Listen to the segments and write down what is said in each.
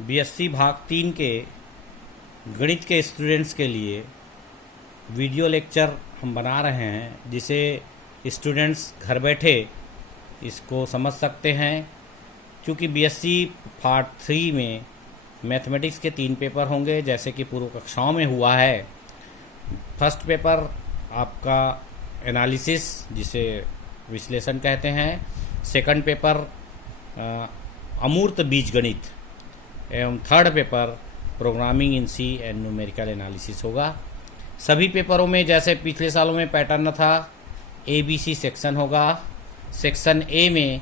BSc भाग 3 के गणित के स्टूडेंट्स के लिए वीडियो लेक्चर हम बना रहे हैं, जिसे स्टूडेंट्स घर बैठे इसको समझ सकते हैं। क्योंकि बीएससी पार्ट 3 में मैथमेटिक्स के 3 पेपर होंगे, जैसे कि पूर्व कक्षाओं में हुआ है। फर्स्ट पेपर आपका एनालिसिस, जिसे विश्लेषण कहते हैं। सेकंड पेपर अमूर्त बीजगणित एवं third paper programming in C and numerical analysis होगा। सभी पेपरों में जैसे पिछले सालों में पैटर्न था, ABC सेक्शन होगा। सेक्शन ए में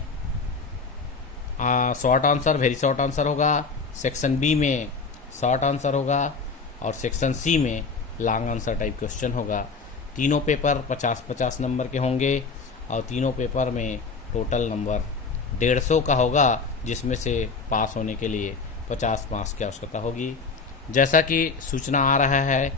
short answer, very short answer होगा। सेक्शन बी में शॉर्ट आंसर होगा और सेक्शन सी में लॉन्ग आंसर टाइप क्वेश्चन होगा। तीनों पेपर 50-50 नंबर के होंगे और तीनों पेपर में टोटल नंबर 150 का होगा, जिसमें से पास होने के लिए 50 मार्क्स की आवश्यकता होगी। जैसा कि सूचना आ रहा है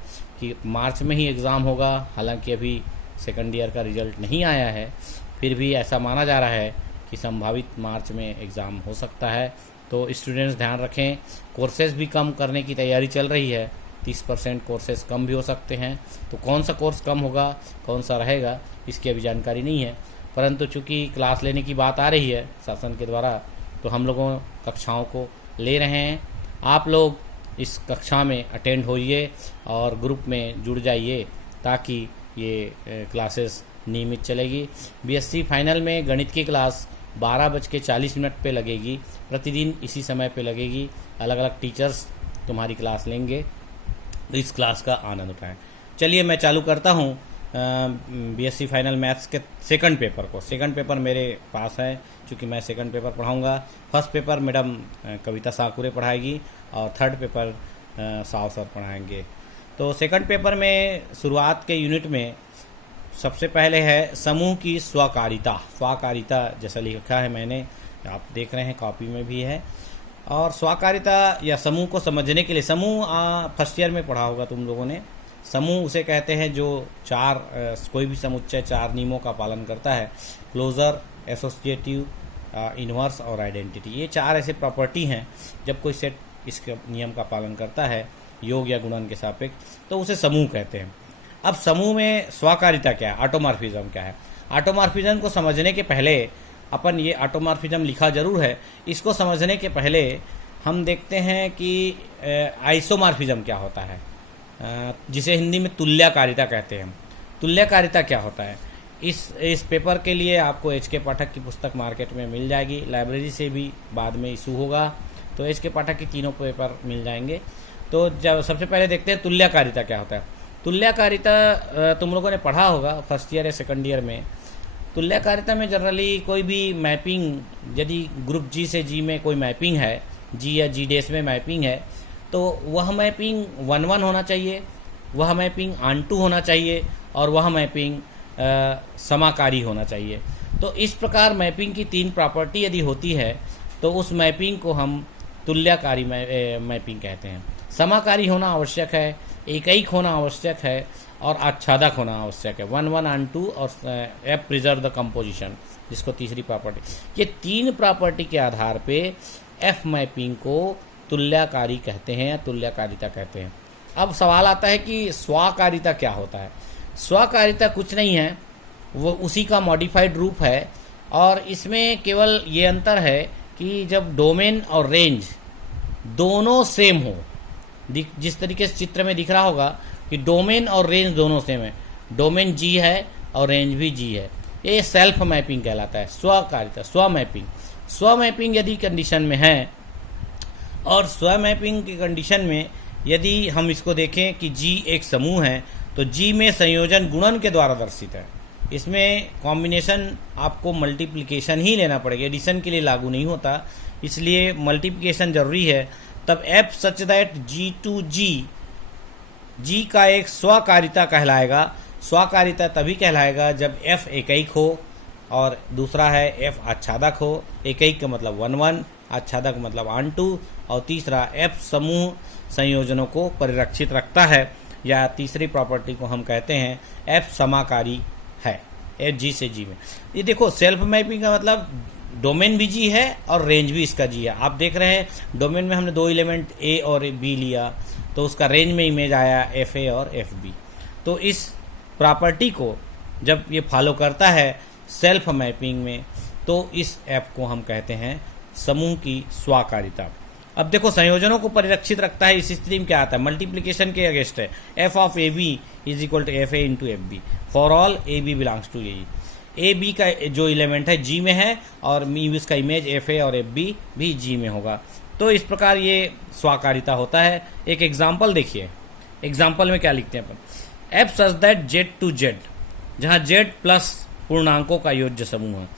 कि मार्च में ही एग्ज़ाम होगा, हालांकि अभी सेकंड ईयर का रिजल्ट नहीं आया है, फिर भी ऐसा माना जा रहा है कि संभावित मार्च में एग्ज़ाम हो सकता है। तो स्टूडेंट्स ध्यान रखें। कोर्सेज़ भी कम करने की तैयारी चल रही है, 30% कोर्सेज़ कम भी हो सकते हैं। तो कौन सा कोर्स कम होगा, कौन सा रहेगा, इसकी अभी जानकारी नहीं है। परंतु चूँकि क्लास लेने की बात आ रही है शासन के द्वारा, तो हम लोगों कक्षाओं को ले रहे हैं। आप लोग इस कक्षा में अटेंड होइए और ग्रुप में जुड़ जाइए, ताकि ये क्लासेस नियमित चलेगी। बीएससी फाइनल में गणित की क्लास 12:40 पे लगेगी। प्रतिदिन इसी समय पे लगेगी। अलग अलग टीचर्स तुम्हारी क्लास लेंगे, तो इस क्लास का आनंद उठाएं। चलिए मैं चालू करता हूँ बीएससी फाइनल मैथ्स के सेकंड पेपर को। सेकंड पेपर मेरे पास है, क्योंकि मैं सेकंड पेपर पढ़ाऊँगा। First paper madam Kavita Sakure पढ़ाएगी और थर्ड पेपर साव सर पढ़ाएंगे। तो सेकंड पेपर में शुरुआत के यूनिट में सबसे पहले है समूह की स्वकारिता। स्वकारिता जैसा लिखा है मैंने, आप देख रहे हैं कॉपी में भी है। और स्वकारिता या समूह को समझने के लिए, समूह फर्स्ट ईयर में पढ़ा होगा तुम लोगों ने। समूह उसे कहते हैं जो कोई भी समुच्चय 4 नियमों का पालन करता है: क्लोजर, एसोसिएटिव, इनवर्स और आइडेंटिटी। ये 4 ऐसे प्रॉपर्टी हैं, जब कोई सेट इसके नियम का पालन करता है योग या गुणन के सापेक्ष, तो उसे समूह कहते हैं। अब समूह में स्वकारिता क्या है, ऑटोमॉर्फिज्म क्या है। ऑटोमॉर्फिज्म को समझने के पहले अपन, ये ऑटोमॉर्फिज्म लिखा जरूर है, इसको समझने के पहले हम देखते हैं कि आइसोमॉर्फिज्म क्या होता है, जिसे हिंदी में तुल्यकारिता कहते हैं। तुल्यकारिता क्या होता है, इस पेपर के लिए आपको एच के पाठक की पुस्तक मार्केट में मिल जाएगी। लाइब्रेरी से भी बाद में इशू होगा, तो एच के पाठक की तीनों पेपर मिल जाएंगे। तो जब सबसे पहले देखते हैं तुल्यकारिता क्या होता है। तुल्यकारिता तुम लोगों ने पढ़ा होगा फर्स्ट ईयर या सेकंड ईयर में। तुल्यकारिता में जनरली कोई भी मैपिंग, यदि ग्रुप जी से जी में कोई मैपिंग है, जी या जी डेस में मैपिंग है, तो वह मैपिंग 1-1 होना चाहिए, वह मैपिंग ऑन-टू होना चाहिए और वह मैपिंग समाकारी होना चाहिए। तो इस प्रकार मैपिंग की 3 प्रॉपर्टी यदि होती है, तो उस मैपिंग को हम तुल्यकारी मैपिंग कहते हैं। समाकारी होना आवश्यक है, एकैक होना आवश्यक है और आच्छादक होना आवश्यक है। 1-1 ऑन-टू और एफ प्रिजर्व द कंपोजिशन, जिसको तीसरी प्रॉपर्टी। ये 3 प्रॉपर्टी के आधार पे एफ मैपिंग को तुल्यकारी कहते हैं या तुल्यकारिता कहते हैं। अब सवाल आता है कि स्वकारिता क्या होता है। स्वकारिता कुछ नहीं है, वो उसी का मॉडिफाइड रूप है। और इसमें केवल ये अंतर है कि जब डोमेन और रेंज दोनों सेम हो, जिस तरीके से चित्र में दिख रहा होगा कि डोमेन और रेंज दोनों सेम है, डोमेन जी है और रेंज भी जी है, ये सेल्फ मैपिंग कहलाता है। स्वकारिता, स्व मैपिंग। स्व मैपिंग यदि कंडीशन में है, और स्व मैपिंग की कंडीशन में यदि हम इसको देखें कि जी एक समूह है, तो जी में संयोजन गुणन के द्वारा दर्शित है। इसमें कॉम्बिनेशन आपको मल्टीप्लिकेशन ही लेना पड़ेगा, एडिशन के लिए लागू नहीं होता, इसलिए मल्टीप्लिकेशन जरूरी है। तब f such that g to g का एक स्वकारिता कहलाएगा। स्वकारिता तभी कहलाएगा जब एफ एकैक हो और दूसरा है एफ आच्छादक हो। एकैक का मतलब 1-1, आच्छादक मतलब ऑन-टू, और तीसरा एफ समूह संयोजनों को परिरक्षित रखता है, या तीसरी प्रॉपर्टी को हम कहते हैं एफ समाकारी है, एफ जी से जी में। ये देखो, सेल्फ मैपिंग का मतलब डोमेन भी जी है और रेंज भी इसका जी है। आप देख रहे हैं डोमेन में हमने दो एलिमेंट ए और बी लिया, तो उसका रेंज में इमेज आया एफ ए और एफ बी। तो इस प्रॉपर्टी को जब ये फॉलो करता है सेल्फ मैपिंग में, तो इस ऐप को हम कहते हैं समूह की स्वाकारिता। अब देखो संयोजनों को परिरक्षित रखता है, इस स्थिति में क्या आता है, मल्टीप्लीकेशन के अगेंस्ट है। F of a b is equal to f a into f b for all a b belongs to a. A b का जो एलिमेंट है जी में है और इसका इमेज एफ ए और एफ बी भी जी में होगा। तो इस प्रकार ये स्वाकारिता होता है। एक एग्जाम्पल देखिए, एग्जाम्पल में क्या लिखते हैं अपन, f such that z to z, जहाँ जेड प्लस पूर्णांकों का योज्य समूह है।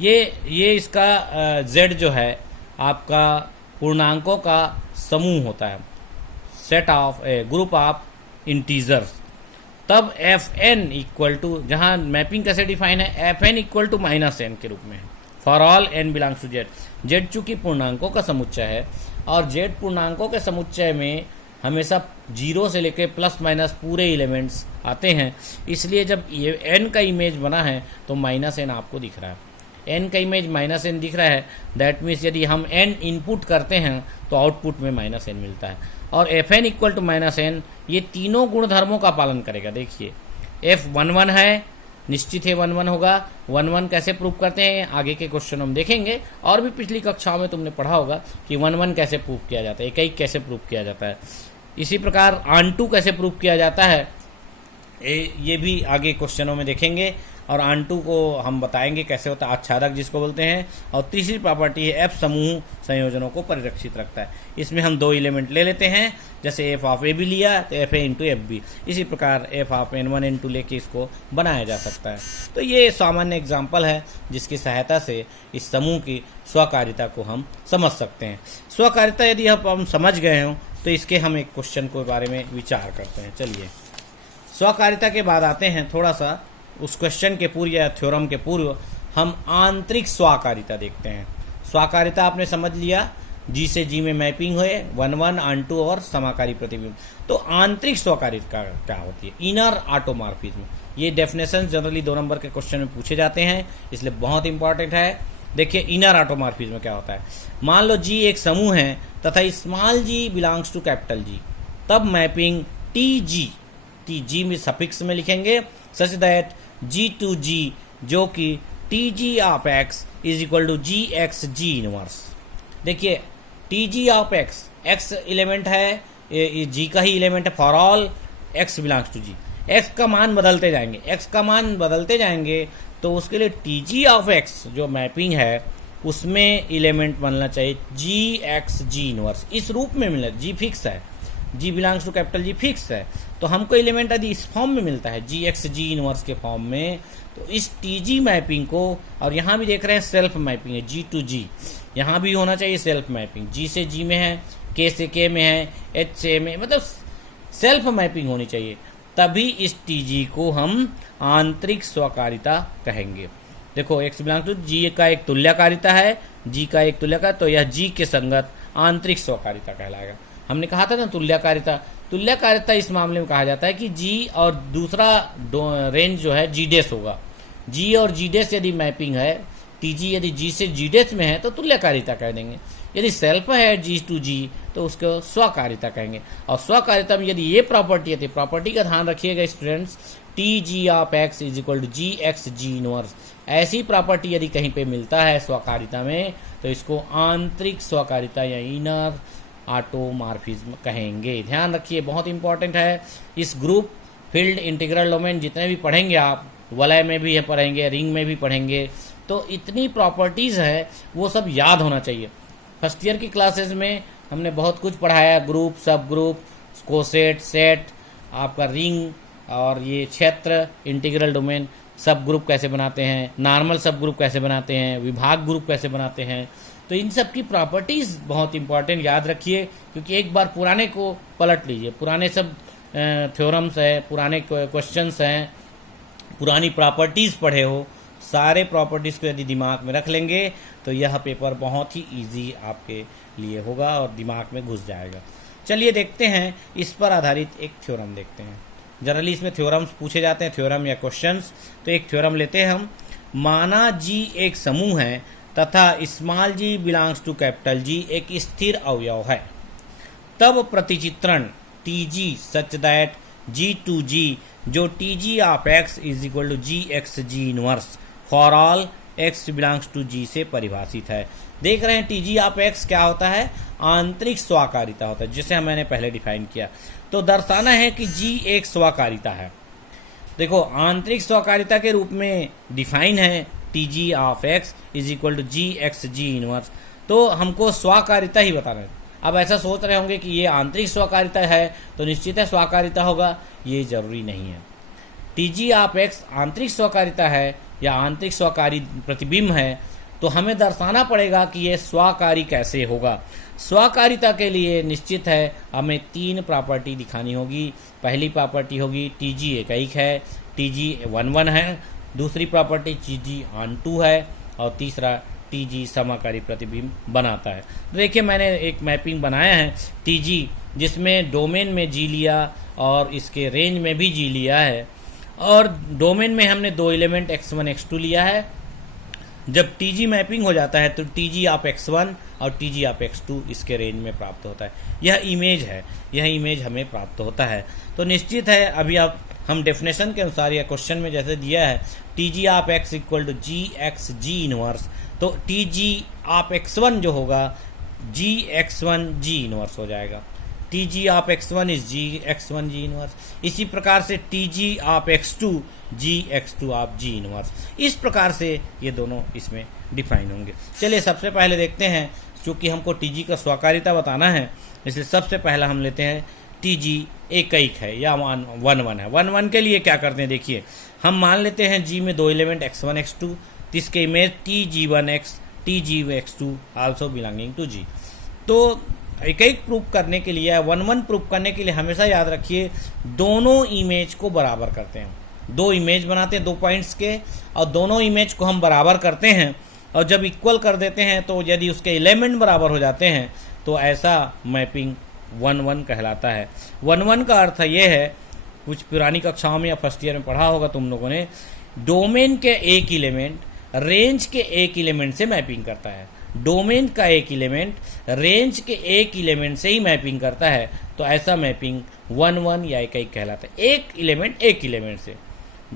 ये इसका जेड जो है आपका पूर्णांकों का समूह होता है, set of group of integers. तब एफ एन इक्वल टू, जहाँ मैपिंग कैसे डिफाइन है, f n equal to minus n के रूप में है for all n belongs to z. Z चूंकि पूर्णांकों का समुच्चय है और जेड पूर्णांकों के समुच्चय में हमेशा जीरो से लेकर प्लस माइनस पूरे एलिमेंट्स आते हैं, इसलिए जब ये एन का इमेज बना है तो माइनस एन आपको दिख रहा है। एन का इमेज माइनस एन दिख रहा है, दैट मीन्स यदि हम एन इनपुट करते हैं तो आउटपुट में माइनस एन मिलता है। और f n equal to minus n ये तीनों गुणधर्मों का पालन करेगा। देखिए एफ 1 1 है, निश्चित है 1 1 होगा। 1 1 कैसे प्रूव करते हैं आगे के क्वेश्चन हम देखेंगे, और भी पिछली कक्षाओं में तुमने पढ़ा होगा कि 1 1 कैसे प्रूव किया जाता है, एक कैसे प्रूव किया जाता है। इसी प्रकार आंटू कैसे प्रूव किया जाता है ये भी आगे क्वेश्चनों में देखेंगे, और आंटू को हम बताएंगे कैसे होता है, आच्छादक जिसको बोलते हैं। और तीसरी प्रॉपर्टी है एफ समूह संयोजनों को परिरक्षित रखता है। इसमें हम दो एलिमेंट ले लेते हैं, जैसे एफ ऑफ ए बी लिया तो f a into f b, इसी प्रकार f of n one n two लेके इसको बनाया जा सकता है। तो ये सामान्य एग्जाम्पल है जिसकी सहायता से इस समूह की स्वकारिता को हम समझ सकते हैं। स्वकारिता यदि हम समझ गए हों तो इसके हम एक क्वेश्चन के बारे में विचार करते हैं। चलिए स्वकारिता के बाद आते हैं थोड़ा सा उस क्वेश्चन के पूर्व या थ्योरम के पूर्व हम आंतरिक स्वाकारिता देखते हैं। स्वाकारिता आपने समझ लिया, जी से जी में मैपिंग हुए 1 1 आंटू और समाकारी प्रतिबिंब। तो आंतरिक स्वाकारिता क्या होती है, इनर ऑटोमॉर्फिज्म। ये डेफिनेशन जनरली 2 नंबर के क्वेश्चन में पूछे जाते हैं, इसलिए बहुत इंपॉर्टेंट है। देखिए इनर ऑटोमॉर्फिज्म क्या होता है। मान लो जी एक समूह है तथा small g belongs to capital g, तब मैपिंग टी जी में सफिक्स में लिखेंगे सच दैट जी टू जी जो कि T G of x is equal to ji x ji inverse. देखिए T ji of X element है, जी का ही एलिमेंट है for all x belongs to ji. X का मान बदलते जाएंगे तो उसके लिए टी जी ऑफ एक्स जो मैपिंग है उसमें एलिमेंट बनना चाहिए जी एक्स जी इनवर्स। इस रूप में मिलना, जी फिक्स है, g belongs to capital G fix है, तो हमको एलिमेंट यदि इस फॉर्म में मिलता है जी एक्स जी इनवर्स के फॉर्म में, तो इस टी जी मैपिंग को, और यहाँ भी देख रहे हैं सेल्फ मैपिंग है जी टू जी, यहाँ भी होना चाहिए सेल्फ मैपिंग, जी से जी में है, के से के में है, एच से में, मतलब सेल्फ मैपिंग होनी चाहिए, तभी इस टी जी को हम आंतरिक स्वकारिता कहेंगे। देखो एक्स बिलोंग्स टू जी का एक तुल्यकारिता है, जी का एक तुल्यकारिता, तो यह जी के संगत आंतरिक स्वकारिता कहलाएगा। हमने कहा था ना तुल्यकारिता इस मामले में कहा जाता है कि जी और दूसरा रेंज जो है जी डेस होगा। जी और जी डेस यदि मैपिंग है, टी जी यदि जी से जी डेस में है तो तुल्यकारिता कह देंगे। यदि सेल्फ है जी टू जी तो उसको स्वकारिता कहेंगे। और स्वकारिता में यदि ये प्रॉपर्टी है तो प्रॉपर्टी का ध्यान रखिएगा students, t ji of x is equal to ji x ji inverse. ऐसी प्रॉपर्टी यदि कहीं पे मिलता है स्वकारिता में तो इसको आंतरिक स्वकारिता या इनर ऑटोमॉर्फिज्म कहेंगे। ध्यान रखिए बहुत इंपॉर्टेंट है। इस ग्रुप फील्ड इंटीग्रल डोमेन जितने भी पढ़ेंगे आप, वलय में भी पढ़ेंगे, रिंग में भी पढ़ेंगे, तो इतनी प्रॉपर्टीज़ है वो सब याद होना चाहिए। फर्स्ट ईयर की क्लासेस में हमने बहुत कुछ पढ़ाया, ग्रुप, सब ग्रुप, कोसेट, सेट, आपका रिंग और ये क्षेत्र, इंटीग्रल डोमेन, सब ग्रुप कैसे बनाते हैं, नॉर्मल सब ग्रुप कैसे बनाते हैं, विभाग ग्रुप कैसे बनाते हैं। तो इन सब की प्रॉपर्टीज़ बहुत इंपॉर्टेंट याद रखिए, क्योंकि एक बार पुराने को पलट लीजिए, पुराने सब थ्योरम्स है, पुराने क्वेश्चंस हैं, पुरानी प्रॉपर्टीज़ पढ़े हो, सारे प्रॉपर्टीज़ को यदि दिमाग में रख लेंगे तो यह पेपर बहुत ही इजी आपके लिए होगा और दिमाग में घुस जाएगा। चलिए देखते हैं, इस पर आधारित एक थ्योरम देखते हैं। जनरली इसमें थ्योरम्स पूछे जाते हैं, थ्योरम या क्वेश्चंस। तो एक थ्योरम लेते हैं हम। माना जी एक समूह है तथा small g belongs to capital G एक स्थिर अवयव है, तब प्रतिचित्रण t g such that g to जी जो t ji of x is equal to ji x ji inverse for all x belongs to g से परिभाषित है। देख रहे हैं टी जी ऑफ एक्स क्या होता है, आंतरिक स्वाकारिता होता है, जिसे मैंने पहले डिफाइन किया। तो दर्शाना है कि जी एक स्वाकारिता है। देखो आंतरिक स्वाकारिता के रूप में डिफाइन है T G of x is equal to ji x ji inverse. तो हमको स्वाकारिता ही बताना है। अब ऐसा सोच रहे होंगे कि ये आंतरिक स्वाकारिता है तो निश्चित है स्वाकारिता होगा, ये जरूरी नहीं है। टी जी ऑफ एक्स आंतरिक स्वाकारिता है या आंतरिक स्वाकारी प्रतिबिंब है, तो हमें दर्शाना पड़ेगा कि ये स्वाकारी कैसे होगा। स्वाकारिता के लिए निश्चित है हमें 3 प्रॉपर्टी दिखानी होगी। पहली प्रॉपर्टी होगी टी जी एकैक है, टी जी 1 है, दूसरी प्रॉपर्टी टी जी ऑन 2 है, और तीसरा टी जी समाकारी प्रतिबिंब बनाता है। तो देखिए मैंने एक मैपिंग बनाया है टी जी, जिसमें डोमेन में जी लिया और इसके रेंज में भी जी लिया है, और डोमेन में हमने 2 एलिमेंट x1 x2 लिया है। जब टी जी मैपिंग हो जाता है तो टी जी ऑफ x1 और टी जी ऑफ x2 इसके रेंज में प्राप्त होता है। यह इमेज है, यह इमेज हमें प्राप्त होता है। तो निश्चित है अभी आप हम डेफिनेशन के अनुसार या क्वेश्चन में जैसे दिया है T G of X equal to ji x ji inverse, तो टी जी ऑफ x1 जो होगा जी x1 जी इनवर्स हो जाएगा। T ji of x1 is G x1 G inverse. इसी प्रकार से T ji of x2 G x2 of G inverse. इस प्रकार से ये दोनों इसमें डिफाइन होंगे। चलिए सबसे पहले देखते हैं, क्योंकि हमको टी जी का स्वाकारिता बताना है, इसलिए सबसे पहला हम लेते हैं टी जी एकैक है या 1 है। 1 के लिए क्या करते हैं, देखिए हम मान लेते हैं जी में 2 एलिमेंट x1 x2, इसके image t g 1x t g x2 also belonging to g. तो एकैक प्रूफ करने के लिए 1 प्रूफ करने के लिए हमेशा याद रखिए दोनों इमेज को बराबर करते हैं। 2 इमेज बनाते हैं 2 पॉइंट्स के, और दोनों इमेज को हम बराबर करते हैं, और जब इक्वल कर देते हैं तो यदि उसके एलिमेंट बराबर हो जाते हैं तो ऐसा मैपिंग 1 कहलाता है। 1 का अर्थ ये है, कुछ पुरानी कक्षाओं में या फर्स्ट ईयर में पढ़ा होगा तुम लोगों ने, डोमेन के एक एलिमेंट रेंज के एक एलिमेंट से मैपिंग करता है। डोमेन का एक एलिमेंट रेंज के एक एलिमेंट से ही मैपिंग करता है, तो ऐसा मैपिंग 1 या एकैक कहलाता है। एक एलिमेंट से,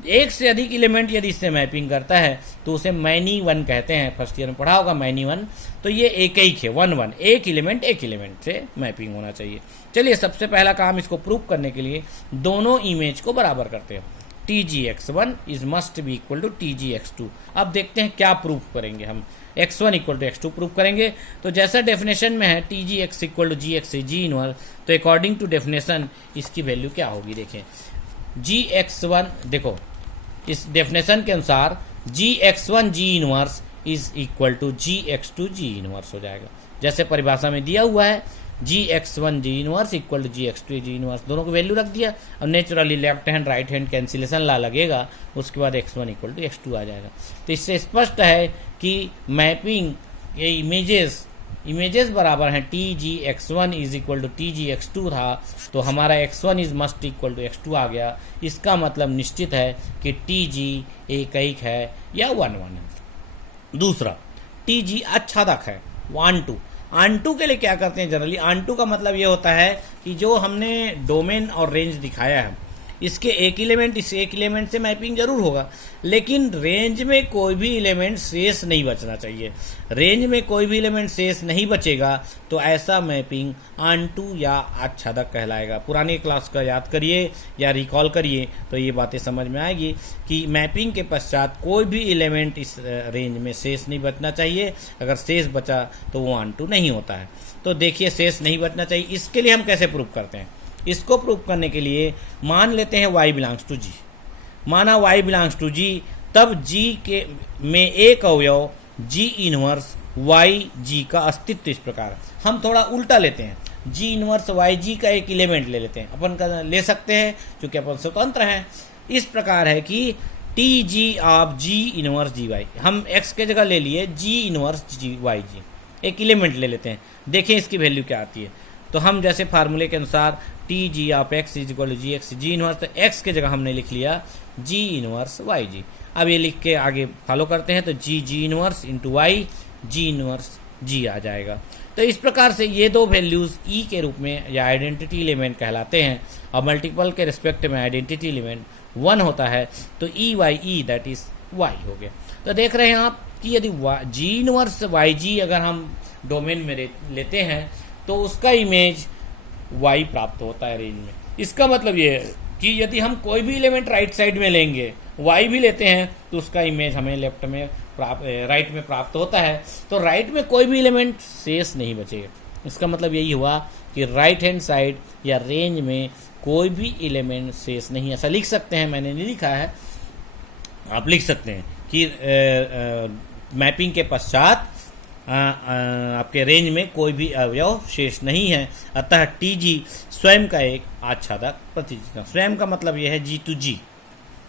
एक से अधिक एलिमेंट यदि इससे मैपिंग करता है तो उसे मैनी 1 कहते हैं। फर्स्ट ईयर में पढ़ा होगा मैनी 1। तो ये एकैक है 1, एक एलिमेंट से मैपिंग होना चाहिए। चलिए सबसे पहला काम इसको प्रूव करने के लिए दोनों इमेज को बराबर करते हैं। T g x1 is must be equal to t g x2। अब देखते हैं क्या प्रूफ करेंगे हम। x1 equal to x2 proof करेंगे। तो जैसा डेफिनेशन में है T g x equal to ji x ji inverse, तो अकॉर्डिंग टू डेफिनेशन इसकी वैल्यू क्या होगी, देखें जी x1, देखो इस डेफिनेशन के अनुसार G x1 G inverse is equal to G x2 G inverse हो जाएगा। जैसे परिभाषा में दिया हुआ है G x1 G inverse equal to G x2 G inverse, दोनों को वैल्यू रख दिया, और naturally left hand right hand cancellation ला लगेगा, उसके बाद x1 इक्वल टू x2 आ जाएगा। तो इससे स्पष्ट है कि मैपिंग ये इमेजेस बराबर हैं। T g x1 is equal to t g x2 था, तो हमारा x1 is must equal to x2 आ गया। इसका मतलब निश्चित है कि टी जी एकैक है या 1 है। दूसरा टी जी आच्छादक है 1 ऑन2 के लिए क्या करते हैं जनरली, ऑन2 का मतलब ये होता है कि जो हमने डोमेन और रेंज दिखाया है इसके एक एलिमेंट इस एक एलिमेंट से मैपिंग जरूर होगा, लेकिन रेंज में कोई भी एलिमेंट शेष नहीं बचना चाहिए। रेंज में कोई भी एलिमेंट शेष नहीं बचेगा तो ऐसा मैपिंग ऑन2 या आच्छादक कहलाएगा। पुरानी क्लास का याद करिए या रिकॉल करिए तो ये बातें समझ में आएगी कि मैपिंग के पश्चात कोई भी एलिमेंट इस रेंज में शेष नहीं बचना चाहिए। अगर शेष बचा तो वो ऑन2 नहीं होता है। तो देखिए शेष नहीं बचना चाहिए। इसके लिए हम कैसे प्रूव करते हैं, इसको प्रूव करने के लिए मान लेते हैं y बिलोंग्स टू जी। माना y बिलोंग्स टू जी, तब g के में एक अवयव g इनवर्स y g का अस्तित्व इस प्रकार। हम थोड़ा उल्टा लेते हैं, g इनवर्स y g का एक एलिमेंट ले लेते हैं, अपन का ले सकते हैं क्योंकि अपन स्वतंत्र हैं। इस प्रकार है कि T G of g inverse g y, हम x के जगह ले लिए g inverse g y g, एक एलिमेंट ले लेते हैं। देखें इसकी वैल्यू क्या आती है। तो हम जैसे फार्मूले के अनुसार t ji of x is equal to ji x ji inverse, तो एक्स के जगह हमने लिख लिया जी इनवर्स वाई जी। अब ये लिख के आगे फॉलो करते हैं, तो g inverse into y g inverse g आ जाएगा। तो इस प्रकार से ये दो वैल्यूज़ ई के रूप में या आइडेंटिटी एलिमेंट कहलाते हैं, और मल्टीपल के रिस्पेक्ट में आइडेंटिटी एलिमेंट 1 होता है, तो e y e that is y हो गया। तो देख रहे हैं आप कि यदि जी इनवर्स वाई जी अगर हम डोमेन में लेते हैं तो उसका इमेज वाई प्राप्त होता है रेंज में। इसका मतलब ये है कि यदि हम कोई भी एलिमेंट राइट साइड में लेंगे, वाई भी लेते हैं, तो उसका इमेज हमें लेफ्ट में राइट में प्राप्त होता है। तो राइट में कोई भी एलिमेंट शेष नहीं बचेगा। इसका मतलब यही हुआ कि राइट हैंड साइड या रेंज में कोई भी एलिमेंट शेष नहीं। ऐसा लिख सकते हैं, मैंने नहीं लिखा है, आप लिख सकते हैं कि मैपिंग के पश्चात आपके रेंज में कोई भी अवयव शेष नहीं है। अतः टी जी स्वयं का एक आच्छादक प्रतिचित्रण। स्वयं का मतलब यह है जी टू जी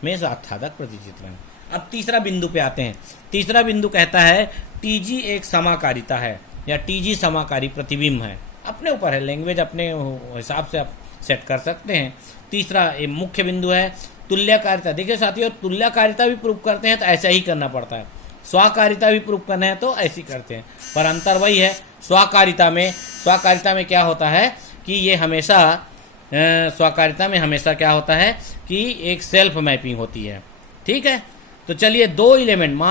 में आच्छादक प्रतिचित्रण। अब तीसरा बिंदु पे आते हैं। तीसरा बिंदु कहता है टी जी एक समाकारिता है या टी जी समाकारी प्रतिबिंब है। अपने ऊपर है, लैंग्वेज अपने हिसाब से आप सेट कर सकते हैं। तीसरा ये मुख्य बिंदु है तुल्यकारिता। देखिए साथियों, तुल्यकारिता भी प्रूव करते हैं तो ऐसा ही करना पड़ता है, स्वाकारिता भी प्रूव करना है तो ऐसी करते हैं, पर अंतर वही है। स्वाकारिता में क्या होता है कि ये हमेशा स्वाकारिता में हमेशा क्या होता है कि एक सेल्फ मैपिंग होती है। ठीक है, तो चलिए दो एलिमेंट मान